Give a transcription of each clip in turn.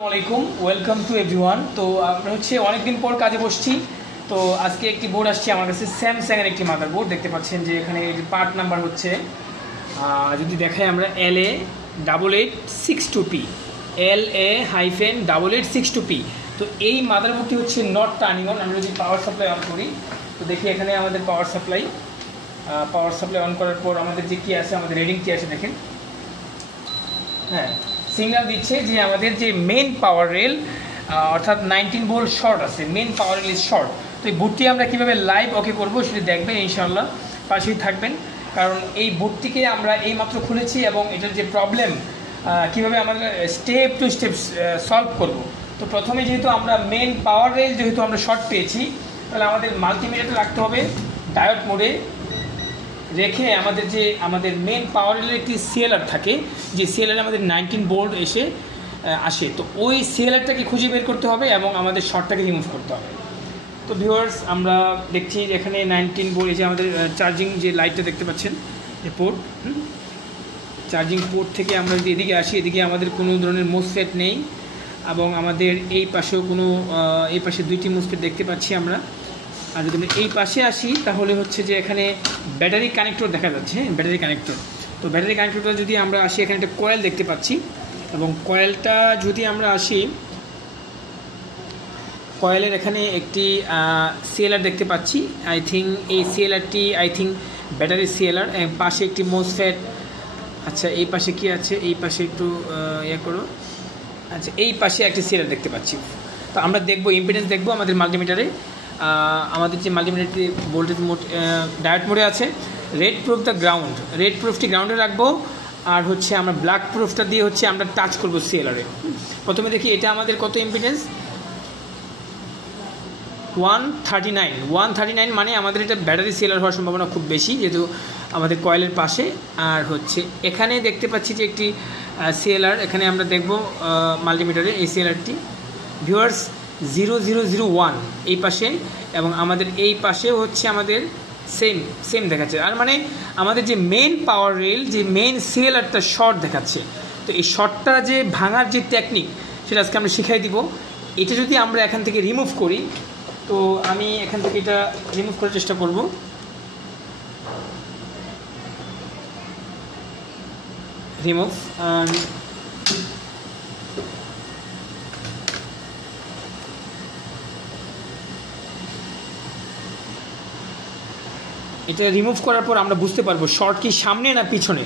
আসসালামাইকুম, welcome to everyone. তো আমরা অনেকদিন পর কাজে বসছি। তো আজকে একটি বোর্ড আসছে আমার কাছে, স্যামসাংয়ের একটি মাদার বোর্ড। দেখতে পাচ্ছেন যে এখানে পার্ট নাম্বার যদি দেখাই আমরা LA8862P, LA-8862P। তো এই মাদার বোর্ডটি নট টার্নিং অন। আমরা যদি পাওয়ার সাপ্লাই অন করি তো দেখি এখানে আমাদের পাওয়ার সাপ্লাই অন করার পর আমাদের যে কী আছে, আমাদের রিডিং কী আছে দেখেন। হ্যাঁ, সিগন্যাল দিচ্ছে যে আমাদের যে মেন পাওয়ার রেল অর্থাৎ 19 ভোল্ট শর্ট আছে, main power rail is short. তো এই বোর্ডটি আমরা কীভাবে লাইভ ওকে করবো সেটা দেখবেন ইনশাআল্লাহ, পাশেই থাকবেন। কারণ এই বোর্ডটিকে আমরা এইমাত্র খুলেছি এবং এটার যে প্রবলেম কীভাবে আমরা স্টেপ টু স্টেপ সলভ করব। তো প্রথমে যেহেতু আমরা মেন পাওয়ার রেল আমরা শর্ট পেয়েছি, তাহলে আমাদের মাল্টিমিটারটা রাখতে হবে ডায়োড মোডে রেখে আমাদের মেন পাওয়ার রেলের একটি সিএলআর থাকে, যে সিএলআর আমাদের 19 ভোল্ট আসে। তো ওই সিএলআরটাকে খুঁজে বের করতে হবে এবং আমাদের শর্টটাকে রিমুভ করতে হবে। তো ভিউয়ার্স, আমরা দেখছি এখানে 19 ভোল্ট এসে আমাদের চার্জিং যে লাইটটা দেখতে পাচ্ছেন, এই পোর্ট, চার্জিং পোর্ট থেকে আমরা যদি এদিকে আসি, এদিকে আমাদের কোনো ধরনের মোসফেট নেই এবং আমাদের এই পাশেও এই পাশে দুইটি মোসফেট দেখতে পাচ্ছি আমরা। আর যদি আমরা এই পাশে আসি তাহলে যে এখানে ব্যাটারি কানেক্টর দেখা যাচ্ছে, ব্যাটারি কানেক্টর। তো ব্যাটারি কানেক্টরটা যদি আমরা আসি, এখানে একটা কয়েল দেখতে পাচ্ছি এবং কয়েলটা যদি আমরা আসি, কয়েলের এখানে একটি সিএলআর দেখতে পাচ্ছি। আই থিঙ্ক এই সিএলআরটি ব্যাটারি সিএলআর। পাশে একটি মোসফেট। আচ্ছা, এই পাশে কি আছে, এই পাশে একটু করো। আচ্ছা, এই পাশে একটি সিএলআর দেখতে পাচ্ছি। তো আমরা দেখবো ইম্পিডেন্স, দেখবো আমাদের মাল্টিমিটারে। আমাদের যে মাল্টিমিটারটি ভোল্টেজ মোড ডায়োড মোডে আছে। Red proof the ground, red প্রুফটি গ্রাউন্ডে রাখবো। আর আমরা ব্ল্যাক প্রুফটা দিয়ে আমরা টাচ করবো সিএলআরে। প্রথমে দেখি এটা আমাদের কত ইম্পিডেন্স, 139 মানে আমাদের এটা ব্যাটারি সিএলআর হওয়ার সম্ভাবনা খুব বেশি, যেহেতু আমাদের কয়েলের পাশে। আর এখানে দেখতে পাচ্ছি যে একটি সিএলআর, এখানে আমরা দেখবো মাল্টিমিটারে এই সিএলআরটি। ভিউয়ার্স, 0001 এই পাশে এবং আমাদের এই পাশেও আমাদের সেম দেখাচ্ছে। আর মানে আমাদের যে মেন পাওয়ার রেল, যে মেন সিএলআরটা শর্ট দেখাচ্ছে। তো এই শর্টটা যে ভাঙার যে টেকনিক, সেটা আজকে আমরা শিখাই দিব। এটা যদি আমরা এখান থেকে রিমুভ করি, তো আমি এখান থেকে এটা রিমুভ করার চেষ্টা করব। রিমুভ, এটা রিমুভ করার পর আমরা বুঝতে পারবো শর্ট কি সামনে না পিছনে।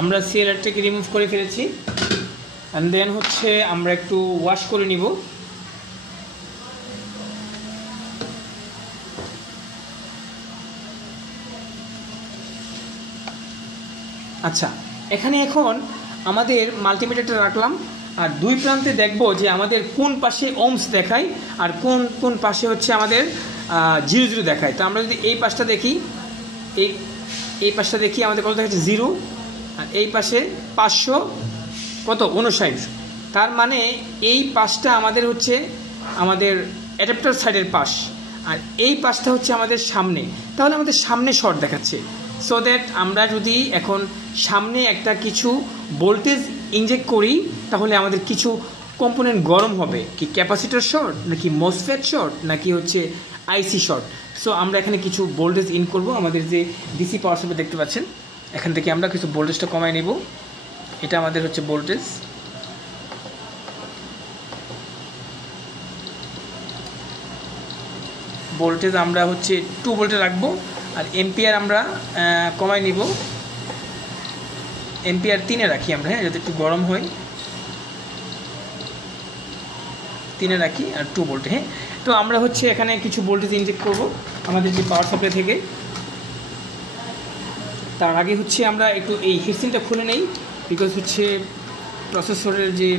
আমরা সিএলআরটাকে রিমুভ করে ফেলেছি। অ্যান্ড দেন আমরা একটু ওয়াশ করে নিব। আচ্ছা, এখানে এখন আমাদের মাল্টিমিটারটা রাখলাম আর দুই প্রান্তে দেখব যে আমাদের কোন পাশে ওমস দেখায় আর কোন পাশে আমাদের 00 দেখায়। তো আমরা যদি এই পাশটা দেখি, এই পাশটা দেখি, আমাদের কত দেখাচ্ছে 0, আর এই পাশে 559। তার মানে এই পাশটা আমাদের আমাদের অ্যাডাপ্টার সাইডের পাশ, আর এই পাশটা আমাদের সামনে। তাহলে আমাদের সামনে শর্ট দেখাচ্ছে। সো দ্যাট আমরা যদি এখন সামনে একটা কিছু ভোল্টেজ ইনজেক্ট করি, তাহলে আমাদের কিছু কম্পোনেন্ট গরম হবে। কি ক্যাপাসিটর শর্ট, নাকি মোসফেট শর্ট, নাকি আইসি শর্ট। সো আমরা এখানে কিছু ভোল্টেজ ইন করব। আমাদের যে ডিসি পাওয়ার সাপ্লাই দেখতে পাচ্ছেন, এখান থেকে আমরা কিছু ভোল্টেজটা কমায় নেব। এটা আমাদের ভোল্টেজ আমরা 2 ভোল্টে রাখবো। আর এম্পিয়ার আমরা কমায় নিব, এম্পিয়ার 3-এ রাখি আমরা, হ্যাঁ, যাতে একটু গরম হয়। 3-এ রাখি আর 2 ভোল্টে। হ্যাঁ, তো আমরা এখানে কিছু ভোল্টেজ ইনজেক্ট করব আমাদের যে পাওয়ার সাপ্লাই থেকে। তার আগে আমরা একটু এই হিটসিনটা খুলে নেই, বিকজ প্রসেসরের যে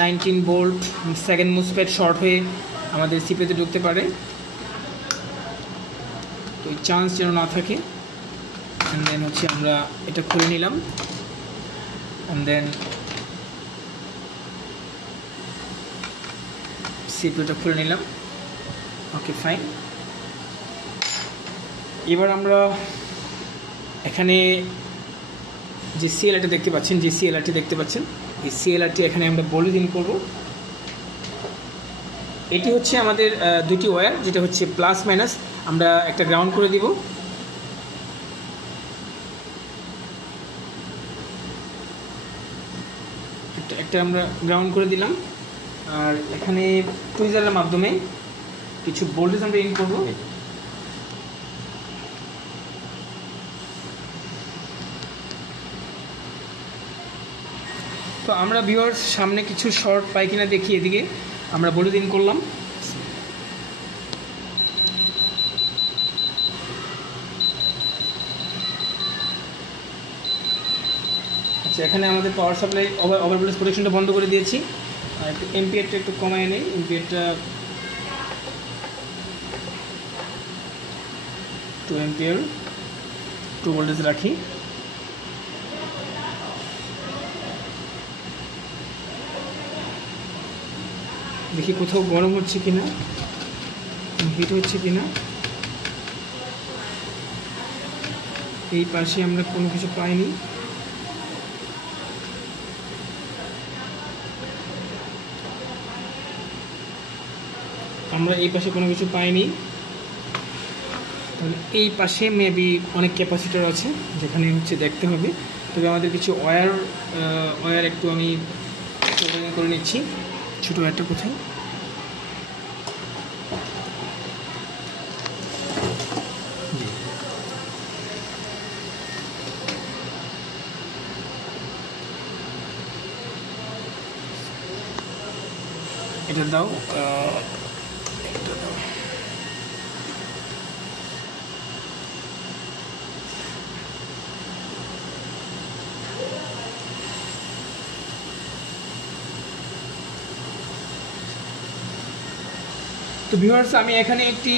19 ভোল্ট সেকেন্ড মোসফেট শর্ট হয়ে আমাদের সিপিইউতে ঢুকতে পারে। তো এই চান্স যেন না থাকে। অ্যান্ড দেন হচ্ছে আমরা এটা খুলে নিলাম, অ্যান্ড দেন সিপিইউটা খুলে নিলাম। Okay fine. এবার আমরা এখানে যে সিএলআরটি দেখতে পাচ্ছেন, এই সিএলআরটি এখানে আমরা বোল্ড ইন করব। এটি হচ্ছে আমাদের দুটি ওয়্যার, যেটা হচ্ছে প্লাস মাইনাস। আমরা একটা গ্রাউন্ড করে দিব, একটা আমরা গ্রাউন্ড করে দিলাম। আর এখানে টুইজারের মাধ্যমে কিছু ভোল্টেজ আমরা ইন করব। তো আমরা ভিউয়ার্স সামনে কিছু শর্ট পাই কিনা দেখি, এদিকে আমরা ভোল্টেজ ইন করলাম। আচ্ছা, এখানে আমাদের পাওয়ার সাপ্লাই ওভারভোল্টেজ প্রোটেকশনটা বন্ধ করে দিয়েছি। আর একটু এমপিআরটা একটু কমায় নেই, এমপিআরটা 2 এমপিআর 2 ভোল্টেজ রাখি। দেখি কোথাও গরম হচ্ছে কিনা, হিট হচ্ছে কিনা। এই পাশে আমরা কোনো কিছু পাইনি। আমরা এই পাশে কোনো কিছু পাইনি, তাহলে এই পাশে মেবি অনেক ক্যাপাসিটার আছে, যেখানে হচ্ছে দেখতে হবে। তবে আমাদের কিছু ওয়্যার একটু আমি করে নিচ্ছি। ছোটো ওয়্যারটা কোথায়? এটা দাও, এটা দাও। তো ভিউয়ার্স, আমি এখানে একটি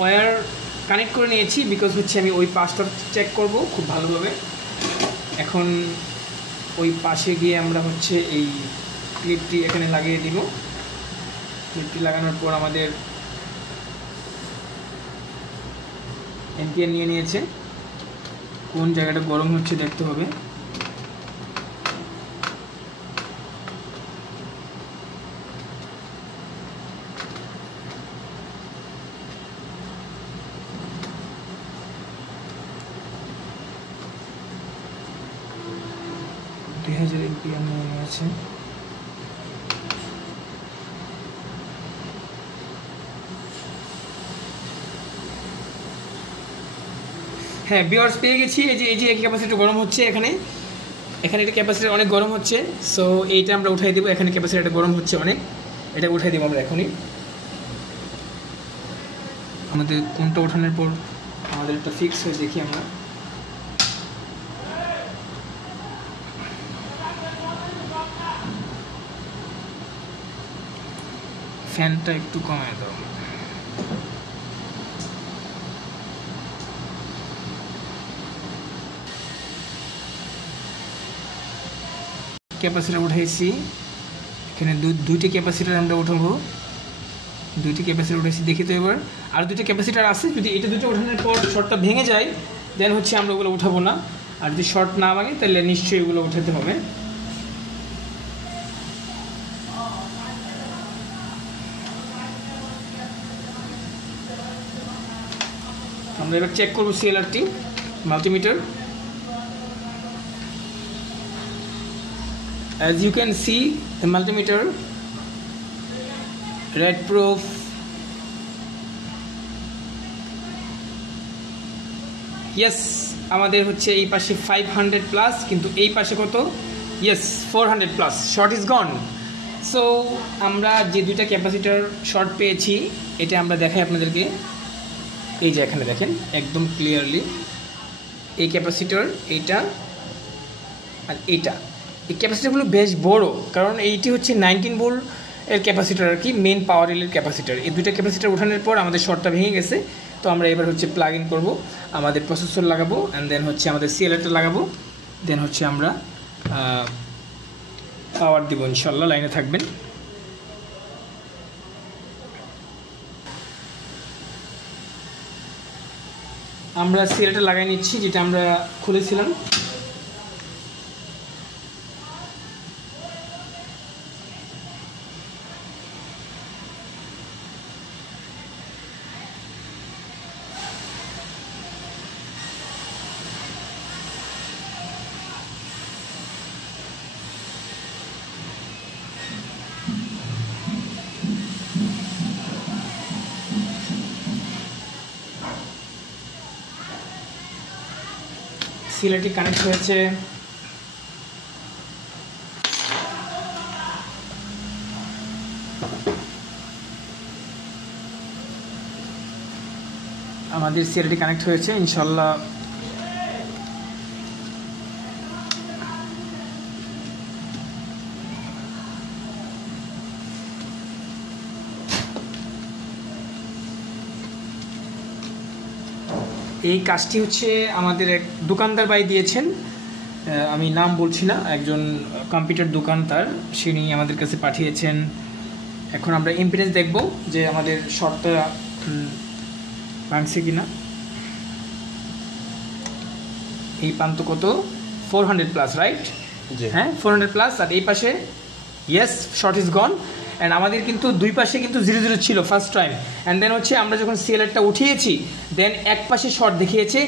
ওয়্যার কানেক্ট করে নিয়েছি, বিকজ হচ্ছে আমি ওই পাশটা চেক করব খুব ভালোভাবে। এখন ওই পাশে গিয়ে আমরা হচ্ছে এই ক্লিপটি এখানে লাগিয়ে দিব। ক্লিপটি লাগানোর পর আমাদের এমপিআর নিয়ে নিয়েছে, কোন জায়গাটা গরম হচ্ছে দেখতে হবে। এমপিআর নিয়ে নিয়েছে। হ্যাঁ ভিউয়ার্স, পেয়ে গেছি। এই যে ক্যাপাসিটি গরম হচ্ছে, এখানে একটা ক্যাপাসিটি অনেক গরম হচ্ছে। সো এইটা আমরা উঠাই দেবো। এখানে ক্যাপাসিটিটা গরম হচ্ছে অনেক, এটা উঠাই দেবো আমরা এখনই। আমাদের কোনটা ওঠানোর পর আমাদের একটা ফিক্স হয়ে দেখি আমরা। ফ্যানটা একটু কমায় দাও। ক্যাপাসিটার উঠাইছি, এখানে দুইটি ক্যাপাসিটার আমরা উঠাবো। দুইটি ক্যাপাসিটার উঠেছি, দেখি তো এবার আর দুটো ক্যাপাসিটার আছে। যদি এটা দুটো ওঠানোর পর শর্টটা ভেঙে যায়, দেন হচ্ছে আমরা ওগুলো উঠাবো না। আর যদি শর্ট না ভাঙে তাহলে নিশ্চয়ই ওগুলো উঠাতে হবে। আমরা এবার চেক করবো সিএলআরটি multimeter. As you can see, the multimeter red proof yes, আমাদের হচ্ছে এই পাশে 500 প্লাস, কিন্তু এই পাশে কত? Yes 400 plus. Short is gone. So আমরা যে দুইটা ক্যাপাসিটার শর্ট পেয়েছি, এটা আমরা দেখাই আপনাদেরকে। এই যে এখানে দেখেন একদম ক্লিয়ারলি এই ক্যাপাসিটার, এইটা আর এইটা। এই ক্যাপাসিটারগুলো বেশ বড়, কারণ এইটি হচ্ছে 19 ভোল্ট এর ক্যাপাসিটার আর কি, মেন পাওয়ার রিলের ক্যাপাসিটার। এই দুইটা ক্যাপাসিটার ওঠানোর পর আমাদের শর্টটা ভেঙে গেছে। তো আমরা এবার হচ্ছে প্লাগ ইন করবো, আমাদের প্রসেসর লাগাবো, অ্যান্ড দেন হচ্ছে আমাদের সিএলআরটা লাগাবো, দেন হচ্ছে আমরা পাওয়ার দিব। ইনশাল্লাহ লাইনে থাকবেন। আমরা সিএলআরটা লাগাই নিচ্ছি, যেটা আমরা খুলেছিলাম। সিএলআরটি কানেক্ট হয়েছে। আমাদের সিএলআরটি কানেক্ট হয়েছে ইনশাল্লাহ। এই কাজটি হচ্ছে আমাদের এক দোকানদার ভাই দিয়েছেন, আমি নাম বলছি না, একজন কম্পিউটার দোকানদার, তিনি আমাদের কাছে পাঠিয়েছেন। এখন আমরা ইম্পিডেন্স দেখব যে আমাদের শর্টটা ভাঙছে কিনা। এই প্রান্ত কত 400+, রাইট? হ্যাঁ 400+। আর এই পাশে yes short is gone. And আমাদের কিন্তু দুই পাশে কিন্তু 0 ছিল ফার্স্ট টাইম। অ্যান্ড দেন হচ্ছে আমরা যখন সিএলআরটা উঠিয়েছি, দেন এক পাশে শর্ট দেখিয়েছে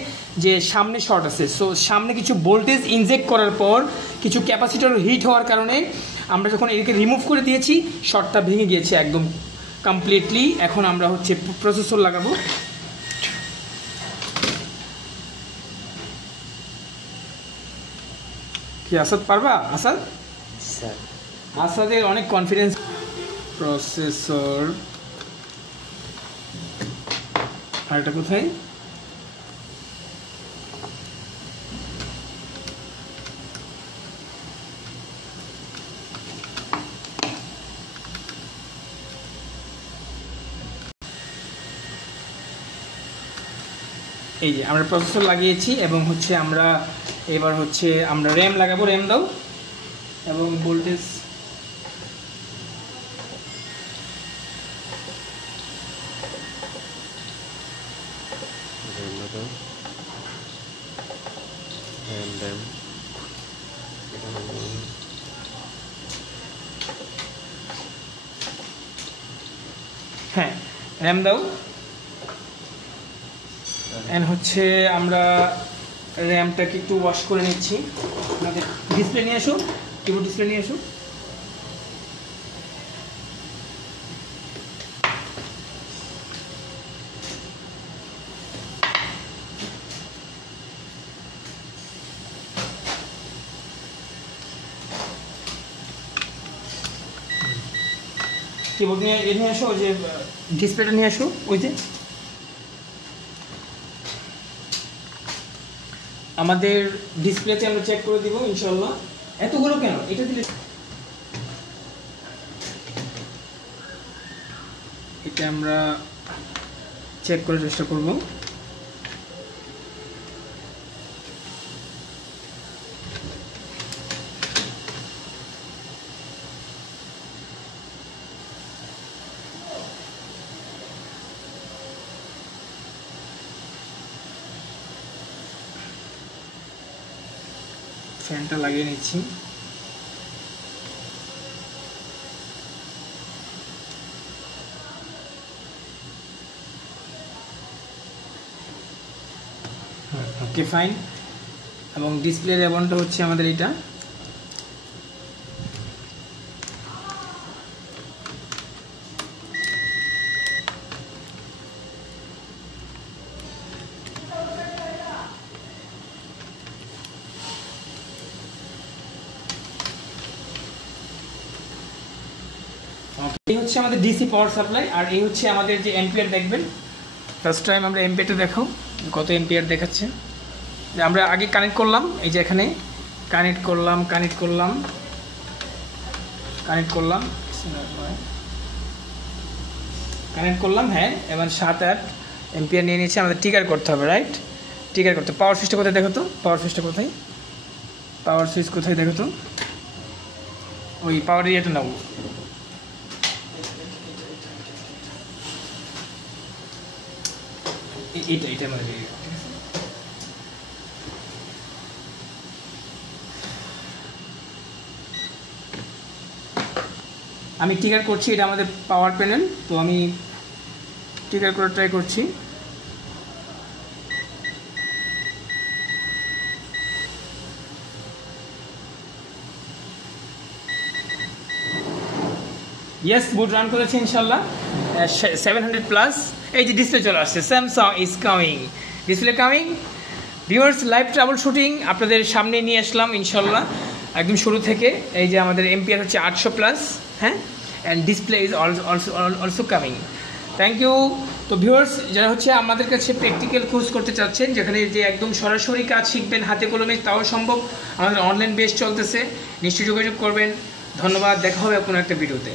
যে সামনে শর্ট আছে। সো সামনে কিছু ভোল্টেজ ইনজেক্ট করার পর কিছু ক্যাপাসিটর হিট হওয়ার কারণে আমরা যখন এটাকে রিমুভ করে দিয়েছি, শর্টটা ভেঙে গিয়েছে একদম কমপ্লিটলি। এখন আমরা হচ্ছে প্রসেসর লাগাবো। কি আসাদ পারবা? আসাদ স্যার, আসাদের অনেক কনফিডেন্স। প্রসেসর আর এটা কোথায়? এই যে আমরা প্রসেসর লাগিয়েছি এবং হচ্ছে আমরা এবার হচ্ছে আমরা র্যাম লাগাবো। র্যাম দাও এবং ভোল্টেজ হ্যাঁ র্যাম দাও। এন্ড হচ্ছে আমরা র্যামটাকে একটু ওয়াশ করে নিচ্ছি। আমাদের ডিসপ্লে নিয়ে আসো, কিবোর্ড ডিসপ্লে নিয়ে আসো। কিবোর্ড নিয়ে নিয়ে আসো, ওই যে ডিসপ্লেটা নিয়ে আসো। ওই যে আমাদের ডিসপ্লেতে আমরা চেক করে দিব ইনশাআল্লাহ। এতগুলো কেন? এটা দিলে এটা আমরা চেক করার চেষ্টা করব। ফ্যানটা লাগিয়ে নিচ্ছি। Okay fine. এবং ডিসপ্লে রেবনটা হচ্ছে আমাদের এটা। এই হচ্ছে আমাদের ডিসি পাওয়ার সাপ্লাই। আর এই হচ্ছে আমাদের যে এম্পিয়ার দেখবেন। ফার্স্ট টাইম আমরা এম্পিয়ারটা দেখাও কত এম্পিয়ার দেখাচ্ছে। আমরা আগে কানেক্ট করলাম, এই যে এখানে কানেক্ট করলাম হ্যাঁ। এবার 7, 8, এম্পিয়ার নিয়ে নিয়েছি, আমাদের ট্রিগার করতে হবে, রাইট? ট্রিগার করতে পাওয়ার সুইচটা কোথায় দেখো তো, পাওয়ার সুইচটা কোথায়, পাওয়ার সুইচ কোথায় দেখো তো, ওই পাওয়ার ইয়েটা নাও, এটা মানে আমি ট্রিগার করছি, এটা আমাদের পাওয়ার প্যানেল। তো আমি ট্রিগার করে ট্রাই করছি। ইয়েস, বুট রান করেছে ইনশাল্লাহ 700+। এই যে ডিসপ্লে চলে আসছে, Samsung is coming, display coming. Viewers, live trouble shooting আপনাদের সামনে নিয়ে আসলাম ইনশাল্লাহ একদম শুরু থেকে। এই যে আমাদের এমপিআর হচ্ছে 800+, হ্যাঁ, and display is also coming. Thank you. তো ভিউয়ার্স, যারা হচ্ছে আমাদের কাছে প্র্যাকটিক্যাল কোর্স করতে চাচ্ছেন, যেখানে যে একদম সরাসরি কাজ শিখবেন হাতে কলমে, তাও সম্ভব, আমাদের অনলাইন বেস চলতেছে, নিশ্চয়ই যোগাযোগ করবেন। ধন্যবাদ, দেখা হবে কোনো একটা ভিডিওতে।